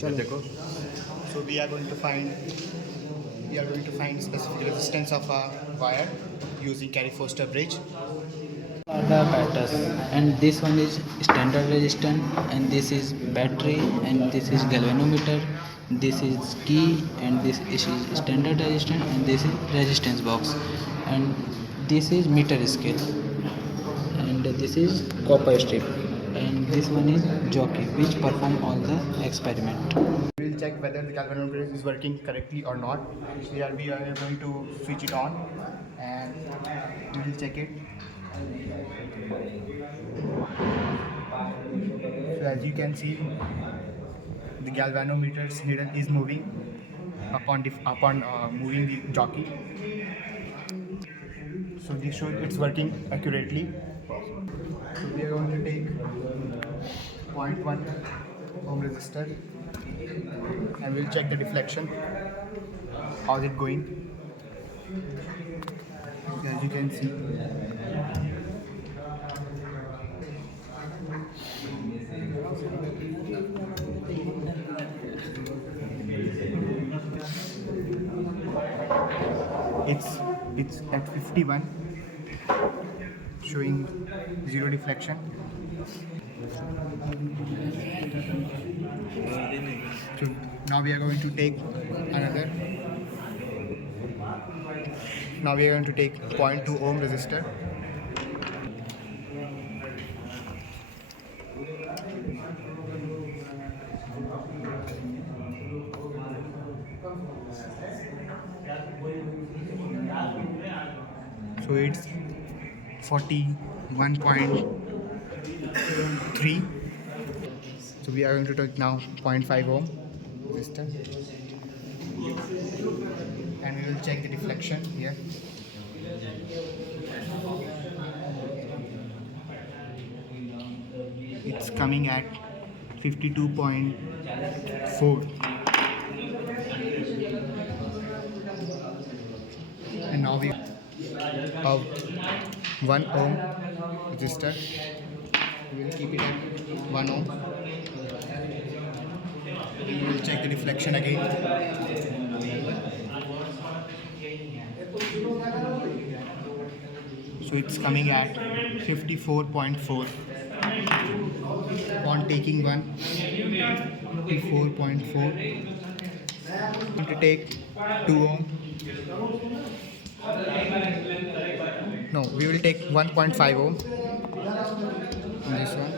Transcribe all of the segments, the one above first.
चलो देखो. So we are going to find specific resistance of a wire using Carey-Foster bridge. are the batteries, and this one is standard resistance, and this is battery, and this is galvanometer, this is key, and this is standard resistance, and this is resistance box, and this is meter scale, and this is copper strip, and this one is jockey which perform all the experiment. We will check whether the galvanometer is working correctly or not. We are going to switch it on and we will check it. So as you can see, the galvanometer's needle is moving upon moving the jockey. So this shows it's working accurately. So we are going to take 0.1 ohm resistor and we'll check the deflection. How's it going? As you can see, it's at 51, showing zero deflection. So now we are going to take another. Now we are going to take 0.2 ohm resistor. So it's 41.3. So we are going to take now 0.5 ohm resistor and we will check the deflection here. It's coming at 52.4, and now we have 1 ohm resistor. We will keep it at 1 ohm. We will check the deflection again. So it's coming at 54.4. On taking 54.4. I'm going to take 2 ohm. No, we will take 1.5 ohm in this one.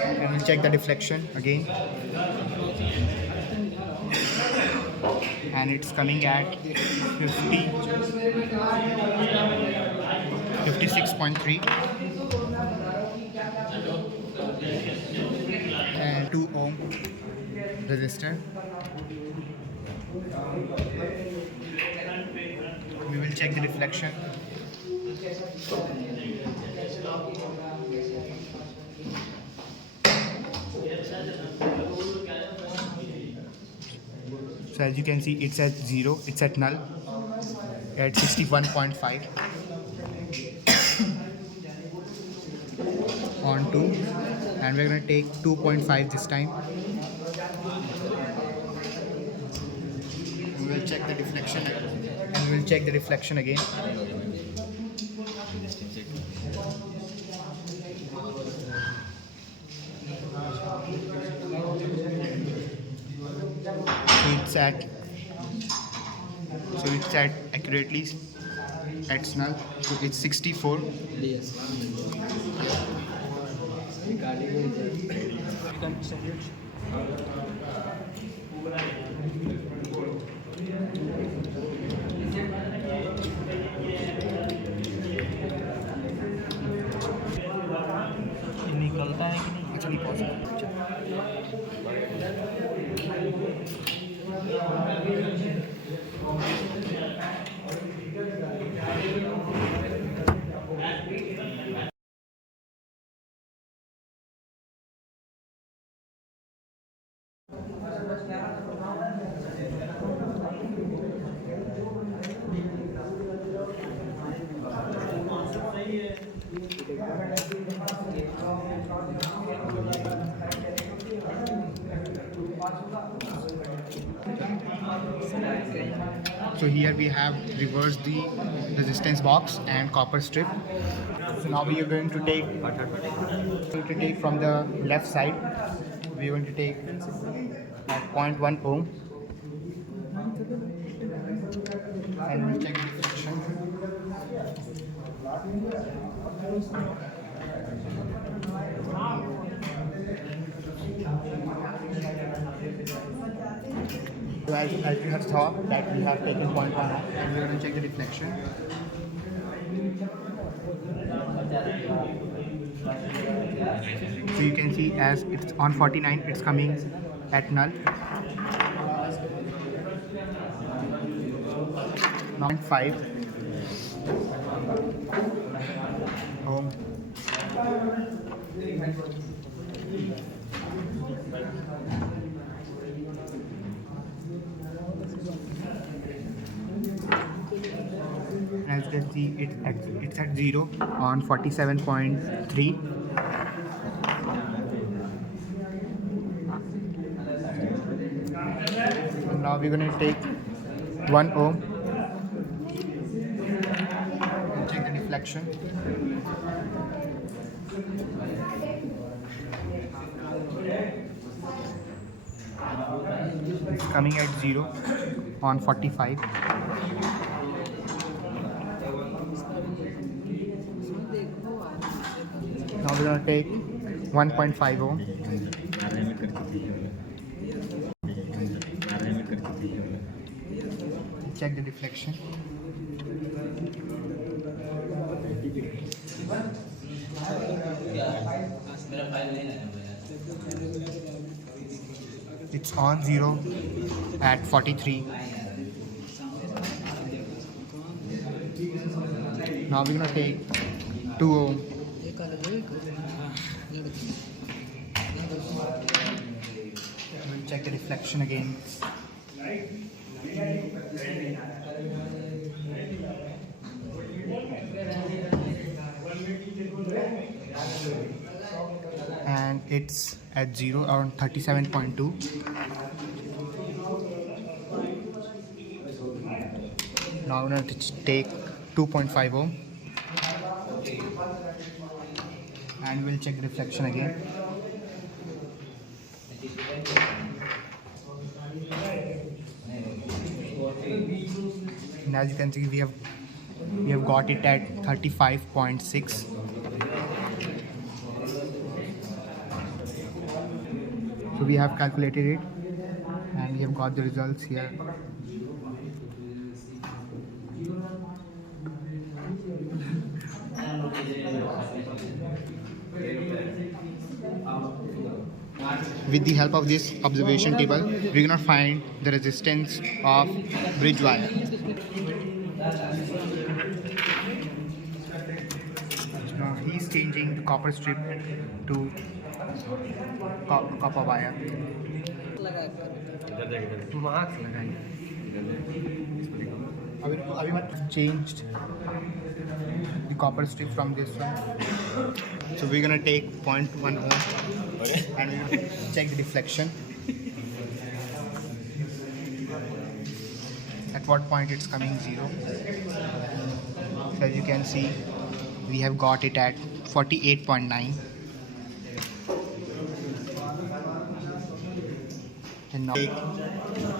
And we'll check the deflection again. And it's coming at 56.3 and 2 ohm resistor. We will check the deflection. So as you can see, it's at 0, it's at null, at 61.5 on 2, and we're going to take 2.5 this time. We will check the deflection and we will check the deflection again. So it's at accurately at null. So it's 64. Yes. निकलता है कि नहीं? It's only possible. So here we have reversed the resistance box and copper strip. So now we are going to take from the left side. We are going to take at 0.1 ohm and we'll check the reflection. So as you have saw that we have taken 0.1 ohm and we are going to check the reflection. So you can see as it's on 49, it's coming at null. Now 5 ohm. As you can see, it's at 0 on 47.3. So now we're going to take 1 ohm and check the deflection. It's coming at 0 on 45. Now we're going to take 1.5 ohm. Check the deflection. It's on 0 at 43. Now we're going to take 2 ohm. We'll check the reflection again. And it's at 0 around 37.2. Now we're going to take 2.5 ohm and we'll check the reflection again. And as you can see, we have got it at 35.6. So we have calculated it and we have got the results here. With the help of this observation table, we're gonna find the resistance of bridge wire. Now he's changing the copper strip to copper wire. अभी changed the copper strip from this one. So we're gonna take 0.1 ohm and we're gonna check the deflection. At what point it's coming 0. So as you can see, we have got it at 48.9. And now take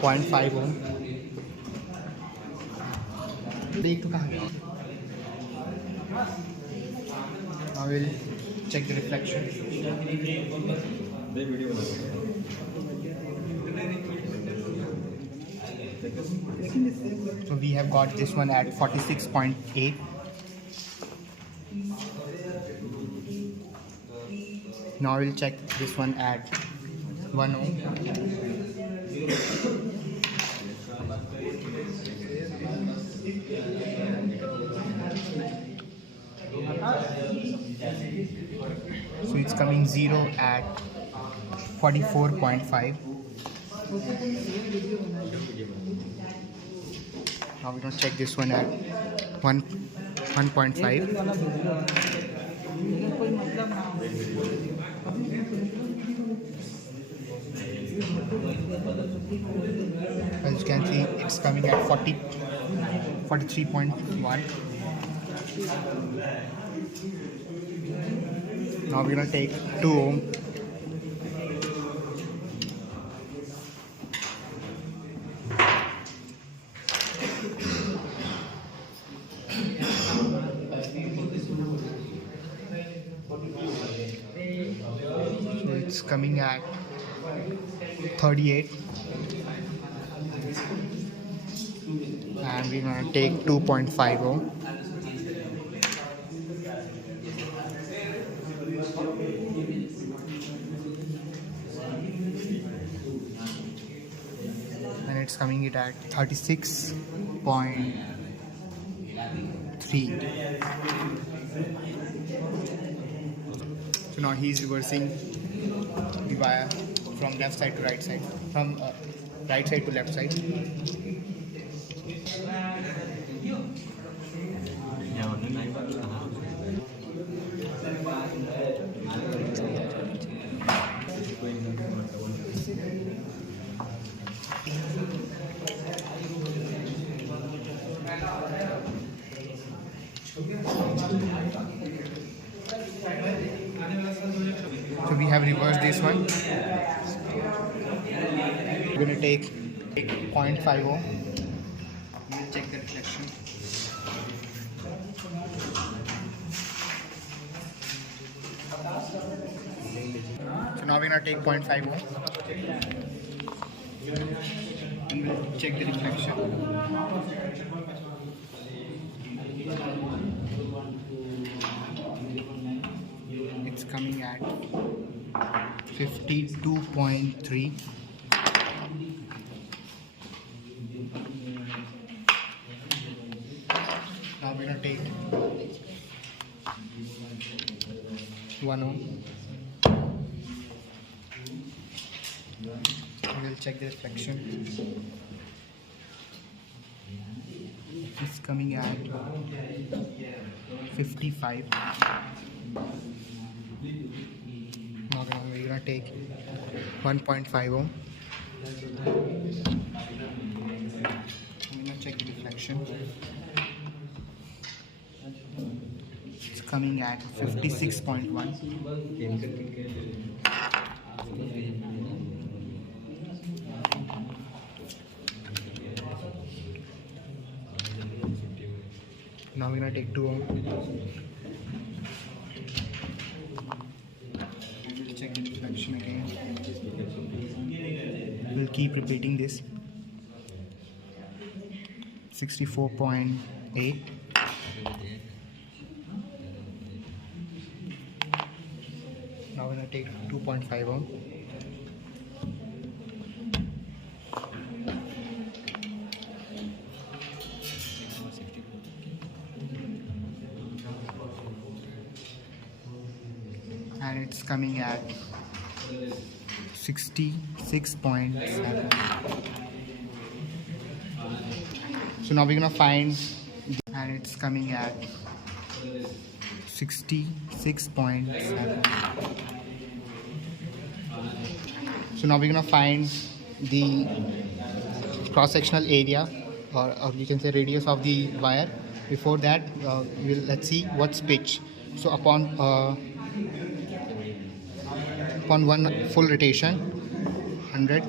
0.5 ohm. Now we'll check the reflection. So we have got this one at 46.8. Now we'll check this one at 1 ohm. So it's coming 0 at 44.5. Now we're going to check this one at 1.5. As you can see, it's coming at 43.1. Now we're gonna take 2 ohm. So it's coming at 38. And we're gonna take 2.5 ohm. And it's coming it at 36.3. So now he's reversing the wire from left side to right side, from right side to left side. So we have reversed this one. We're going to take 0.5 ohm. We will check the reflection. So now we're going to take 0.5 ohm. We will check the reflection. It's coming at 52.3. Now we're gonna take 1 ohm. We'll check the reflection. It's coming at 55. Now we're gonna take 1.5 ohm. I'm gonna check the reflection. It's coming at 56.1. Now we're gonna take 2 ohm. Check the reflection again. We'll keep repeating this. 64.8. Now we're gonna take 2.5 ohm. And it's coming at 66.7. So now we're gonna find, and it's coming at 66.7. So now we're gonna find the cross-sectional area, or you can say radius of the wire. Before that, let's see what's pitch. So upon one full rotation, 100,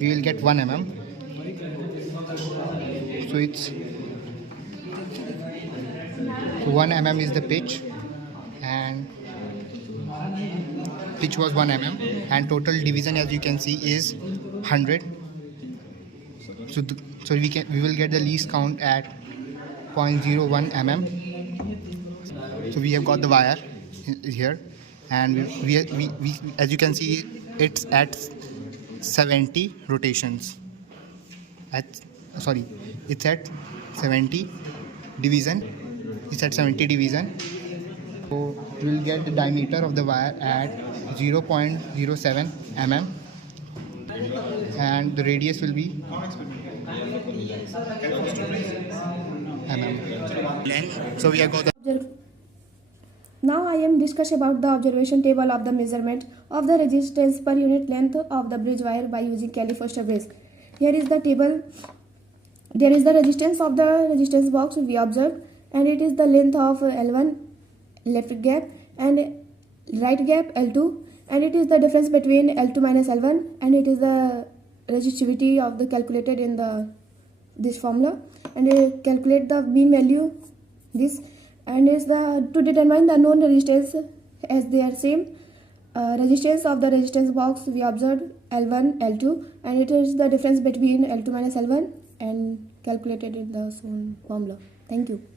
we will get 1 mm. So it's 1 mm is the pitch, and pitch was 1 mm, and total division, as you can see, is 100. So we will get the least count at 0.01 mm. So we have got the wire here, and we as you can see, it's at 70 rotations. It's at 70 division. It's at 70 division. So we will get the diameter of the wire at 0.07 mm, and the radius will be mm. So we have got the. Now I am discuss about the observation table of the measurement of the resistance per unit length of the bridge wire by using California bridge. Here is the table There is the resistance of the resistance box we observed, and it is the length of L1 left gap and right gap L2, and it is the difference between L2 minus L1, and it is the resistivity of the calculated in the this formula, and calculate the mean value this, and is the to determine the known resistance as they are same. Resistance of the resistance box we observed L1 L2, and it is the difference between L2 minus L1 and calculated in the formula. Thank you.